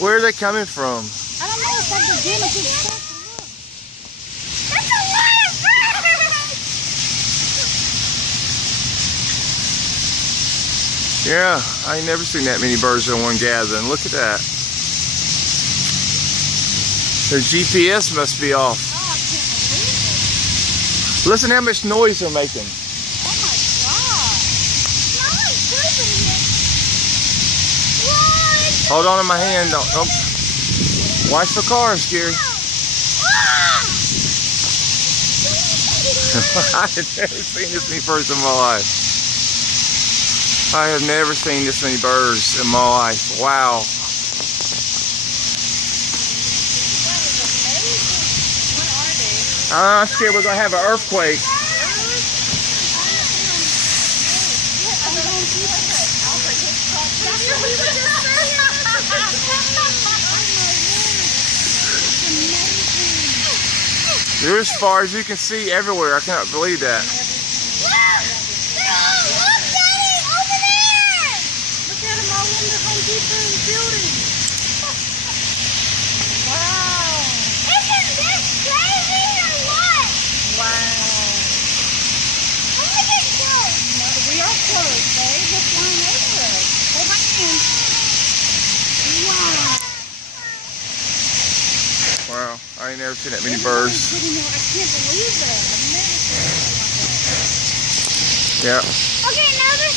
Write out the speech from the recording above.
Where are they coming from? I don't know. It's like the gym of his stuff. That's a lot of birds! Yeah, I ain't never seen that many birds in one gathering. Look at that. Their GPS must be off. Oh, I can't believe it. Listen how much noise they're making. Oh my god. Now I'm sleeping here. Whoa, it's Hold on to my hand. Don't. Watch the cars, Gary. I have never seen this many birds in my life. I have never seen this many birds in my life. Wow. I'm scared we're going to have an earthquake. They're as far as you can see everywhere. I cannot believe that. Look, Daddy, over there! Look at them all in the Home Depot building. Wow. Isn't this crazy or what? Wow. Oh, look at close. We are close, babe. We're flying over it. Hold my hand. Wow. Wow, I ain't never seen that many birds. I can't believe that. I've never seen anything like that. Yeah. Okay, now there's